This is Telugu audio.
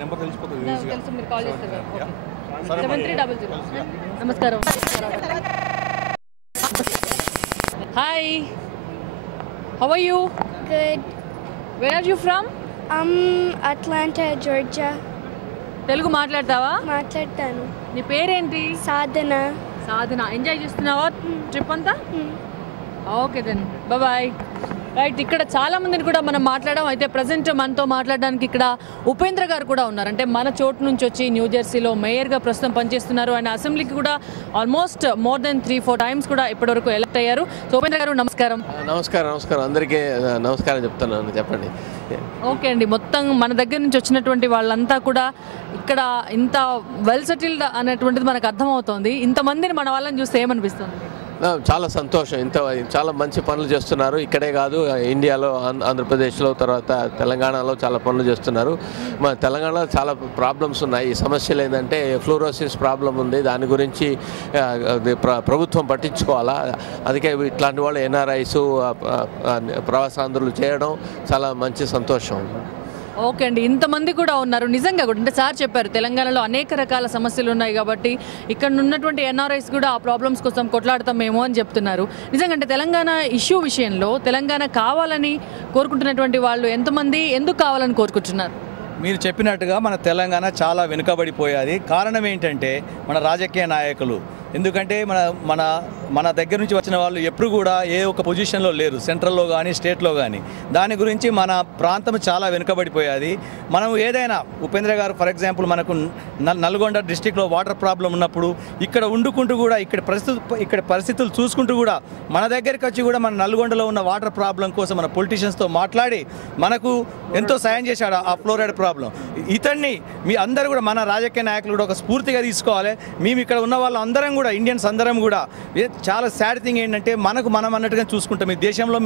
నెంబర్ తెలిసిపోతుంది. తెలుసు, మీరు కాల్ చేస్తారు. 7300. నమస్కారం. Hi, how are you? Good. Where are you from? Atlanta, Georgia. Telugu మాట్లాడతావా? మాట్లాడతాను. నీ పేరేంటి? సాధన. సాధన. ఎంజాయ్ చేస్తున్నావా ట్రిప్ అంతా? Okay then, bye. రైట్, ఇక్కడ చాలా మందిని కూడా మనం మాట్లాడడం. అయితే ప్రజెంట్ మనతో మాట్లాడడానికి ఇక్కడ ఉపేంద్ర గారు కూడా ఉన్నారు. అంటే మన చోటు నుంచి వచ్చి న్యూ జెర్సీలో మేయర్గా ప్రస్తుతం పనిచేస్తున్నారు. ఆయన అసెంబ్లీకి కూడా ఆల్మోస్ట్ మోర్ దెన్ 3-4 టైమ్స్ కూడా ఇప్పటివరకు ఎలక్ట్ అయ్యారు. సో ఉపేంద్ర గారు నమస్కారం. నమస్కారం అందరికీ నమస్కారం చెప్తున్నాను. చెప్పండి. ఓకే అండి, మొత్తం మన దగ్గర నుంచి వచ్చినటువంటి వాళ్ళంతా కూడా ఇక్కడ ఇంత వెల్ సెటిల్డ్ అనేటువంటిది మనకు అర్థమవుతోంది. ఇంతమందిని మన వాళ్ళని చూస్తే ఏమనిపిస్తుంది? చాలా సంతోషం. చాలా మంచి పనులు చేస్తున్నారు. ఇక్కడే కాదు, ఇండియాలో, ఆంధ్రప్రదేశ్లో, తర్వాత తెలంగాణలో చాలా పనులు చేస్తున్నారు. మన తెలంగాణలో చాలా ప్రాబ్లమ్స్ ఉన్నాయి. సమస్యలు ఏంటంటే ఫ్లోరోసిస్ ప్రాబ్లం ఉంది. దాని గురించి ప్రభుత్వం పట్టించుకోవాలా. అందుకే ఇట్లాంటి వాళ్ళు ఎన్ఆర్ఐస్, ప్రవాసాంధ్రులు చేయడం చాలా మంచి సంతోషం. ఓకే అండి, ఇంతమంది కూడా ఉన్నారు. నిజంగా కూడా అంటే సార్ చెప్పారు, తెలంగాణలో అనేక రకాల సమస్యలు ఉన్నాయి కాబట్టి ఇక్కడ ఉన్నటువంటి ఎన్ఆర్ఐస్ కూడా ఆ ప్రాబ్లమ్స్ కోసం కొట్లాడతామేమో అని చెప్తున్నారు. నిజంగా అంటే తెలంగాణ ఇష్యూ విషయంలో తెలంగాణ కావాలని కోరుకుంటున్నటువంటి వాళ్ళు ఎంతమంది, ఎందుకు కావాలని కోరుకుంటున్నారు? మీరు చెప్పినట్టుగా మన తెలంగాణ చాలా వెనుకబడిపోయాది. కారణం ఏంటంటే మన రాజకీయ నాయకులు. ఎందుకంటే మన దగ్గర నుంచి వచ్చిన వాళ్ళు ఎప్పుడు కూడా ఏ ఒక పొజిషన్లో లేరు, సెంట్రల్లో కానీ స్టేట్లో కానీ. దాని గురించి మన ప్రాంతం చాలా వెనుకబడిపోయాది. మనం ఏదైనా ఉపేంద్ర గారు ఫర్ ఎగ్జాంపుల్ మనకు నల్గొండ డిస్టిక్లో వాటర్ ప్రాబ్లం ఉన్నప్పుడు ఇక్కడ వండుకుంటూ కూడా ఇక్కడ పరిస్థితులు చూసుకుంటూ కూడా మన దగ్గరికి వచ్చి కూడా మన నల్గొండలో ఉన్న వాటర్ ప్రాబ్లం కోసం మన పొలిటీషియన్స్తో మాట్లాడి మనకు ఎంతో సాయం చేశాడు ఆ ఫ్లోరైడ్ ప్రాబ్లం. ఇతన్ని మీ అందరూ కూడా మన రాజకీయ నాయకులు కూడా ఒక స్ఫూర్తిగా తీసుకోవాలి. మేము ఇక్కడ ఉన్న వాళ్ళు అందరం కూడా, ఇండియన్స్ అందరం కూడా చాలా సాడ్ థింగ్ ఏంటంటే మనం అన్నట్టుగా చూసుకుంటాం. ఈ దేశంలో